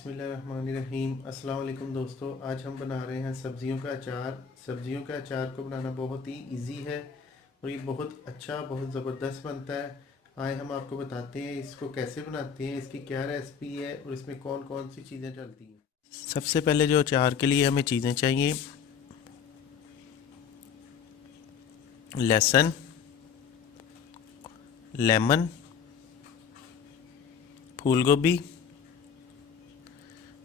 बिस्मिल्लाहिर्रहमानिर्रहीम। अस्सलाम वालेकुम दोस्तों, आज हम बना रहे हैं सब्ज़ियों का अचार। सब्ज़ियों का अचार को बनाना बहुत ही इजी है और ये बहुत अच्छा, बहुत ज़बरदस्त बनता है। आए हम आपको बताते हैं इसको कैसे बनाते हैं, इसकी क्या रेसिपी है और इसमें कौन कौन सी चीज़ें डलती हैं। सबसे पहले जो अचार के लिए हमें चीज़ें चाहिए, लहसुन, लेमन, फूल गोभी,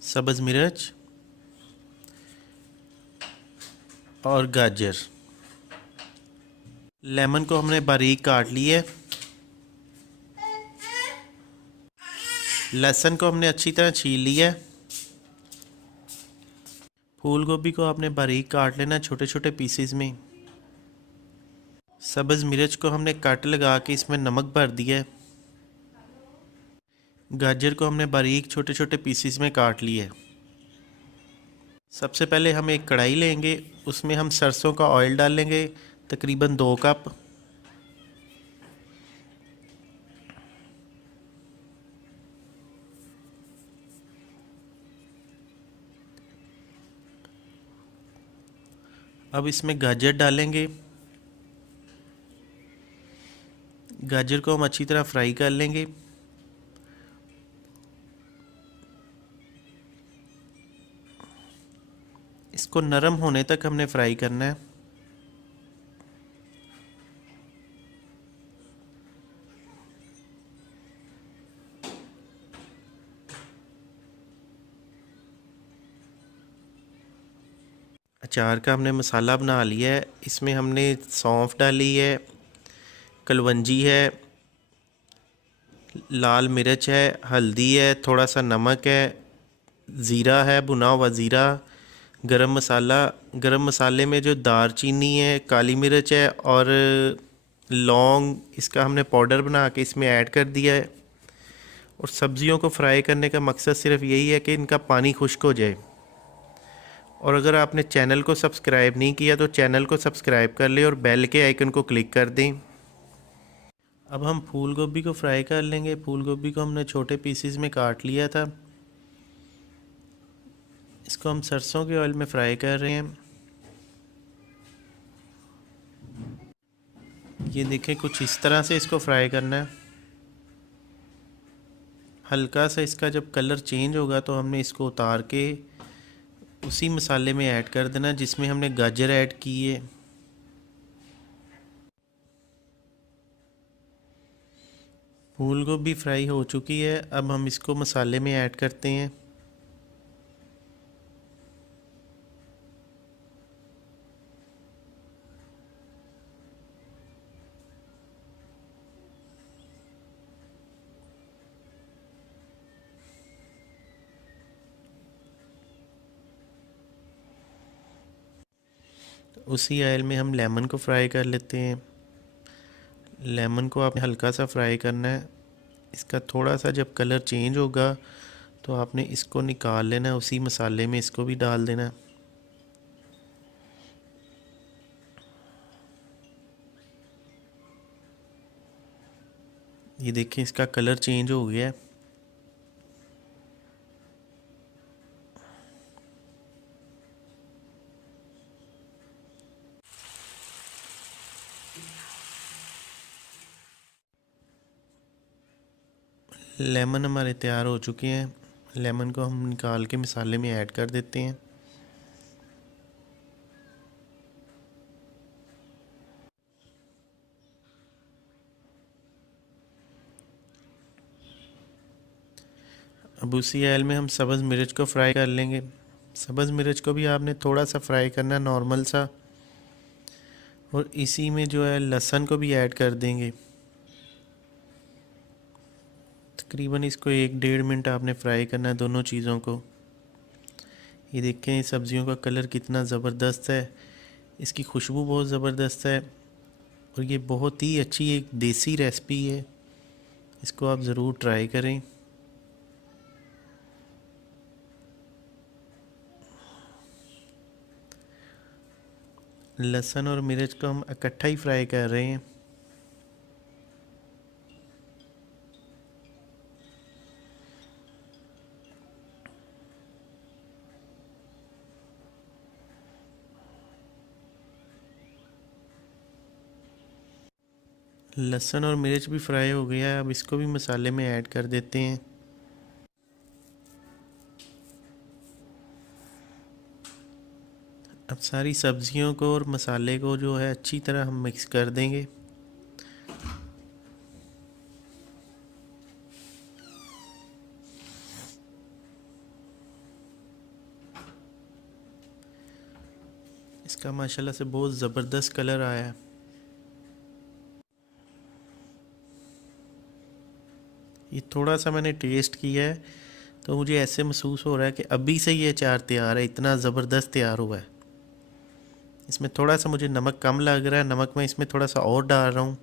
सब्ज़ मिर्च और गाजर। लेमन को हमने बारीक काट लिया है। लहसुन को हमने अच्छी तरह छील लिया है। फूल गोभी को आपने बारीक काट लेना छोटे छोटे पीसेस में। सब्ज़ मिर्च को हमने कट लगा के इसमें नमक भर दिया है। गाजर को हमने बारीक छोटे छोटे पीसेस में काट लिया है। सबसे पहले हम एक कढ़ाई लेंगे, उसमें हम सरसों का ऑयल डालेंगे, तकरीबन 2 कप। अब इसमें गाजर डालेंगे। गाजर को हम अच्छी तरह फ्राई कर लेंगे। इसको नरम होने तक हमने फ्राई करना है। अचार का हमने मसाला बना लिया है। इसमें हमने सौंफ डाली है, कलवंजी है, लाल मिर्च है, हल्दी है, थोड़ा सा नमक है, ज़ीरा है, भुना हुआ ज़ीरा, गरम मसाला। गरम मसाले में जो दारचीनी है, काली मिर्च है और लौंग, इसका हमने पाउडर बना के इसमें ऐड कर दिया है। और सब्ज़ियों को फ्राई करने का मकसद सिर्फ यही है कि इनका पानी खुश्क हो जाए। और अगर आपने चैनल को सब्सक्राइब नहीं किया तो चैनल को सब्सक्राइब कर लें और बेल के आइकन को क्लिक कर दें। अब हम फूल गोभी को फ्राई कर लेंगे। फूल गोभी को हमने छोटे पीसेस में काट लिया था। इसको हम सरसों के ऑयल में फ्राई कर रहे हैं। ये देखें, कुछ इस तरह से इसको फ्राई करना है। हल्का सा इसका जब कलर चेंज होगा तो हमने इसको उतार के उसी मसाले में ऐड कर देना जिसमें हमने गाजर ऐड की है। फूल गोभी फ्राई हो चुकी है। अब हम इसको मसाले में ऐड करते हैं। उसी ऑयल में हम लेमन को फ्राई कर लेते हैं। लेमन को आपने हल्का सा फ्राई करना है। इसका थोड़ा सा जब कलर चेंज होगा तो आपने इसको निकाल लेना है, उसी मसाले में इसको भी डाल देना है। ये देखें, इसका कलर चेंज हो गया है। लेमन हमारे तैयार हो चुके हैं। लेमन को हम निकाल के मसाले में ऐड कर देते हैं। अब उसी ऑयल में हम सब्ज़ मिर्च को फ्राई कर लेंगे। सब्ज़ मिर्च को भी आपने थोड़ा सा फ्राई करना, नॉर्मल सा। और इसी में जो है लहसुन को भी ऐड कर देंगे। तकरीबन इसको 1-1.5 मिनट आपने फ्राई करना है, दोनों चीज़ों को। ये देखें, सब्ज़ियों का कलर कितना ज़बरदस्त है, इसकी खुशबू बहुत ज़बरदस्त है और ये बहुत ही अच्छी एक देसी रेसिपी है। इसको आप ज़रूर ट्राई करें। लहसुन और मिर्च को हम इकट्ठा ही फ्राई कर रहे हैं। लहसुन और मिर्च भी फ्राई हो गया है, अब इसको भी मसाले में ऐड कर देते हैं। अब सारी सब्जियों को और मसाले को जो है अच्छी तरह हम मिक्स कर देंगे। इसका माशाल्लाह से बहुत ज़बरदस्त कलर आया है। ये थोड़ा सा मैंने टेस्ट किया है तो मुझे ऐसे महसूस हो रहा है कि अभी से ये अचार तैयार है, इतना ज़बरदस्त तैयार हुआ है। इसमें थोड़ा सा मुझे नमक कम लग रहा है, नमक मैं इसमें थोड़ा सा और डाल रहा हूँ।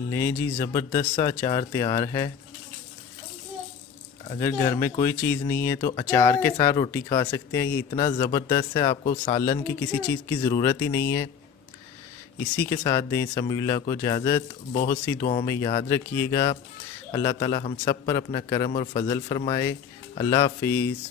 लें जी, ज़बरदस्त सा अचार तैयार है। अगर घर में कोई चीज़ नहीं है तो अचार के साथ रोटी खा सकते हैं। ये इतना ज़बरदस्त है, आपको सालन की किसी चीज़ की ज़रूरत ही नहीं है। इसी के साथ दें समीउल्लाह को इजाज़त। बहुत सी दुआओं में याद रखिएगा। अल्लाह ताला हम सब पर अपना करम और फजल फरमाए। अल्लाह हाफिज़।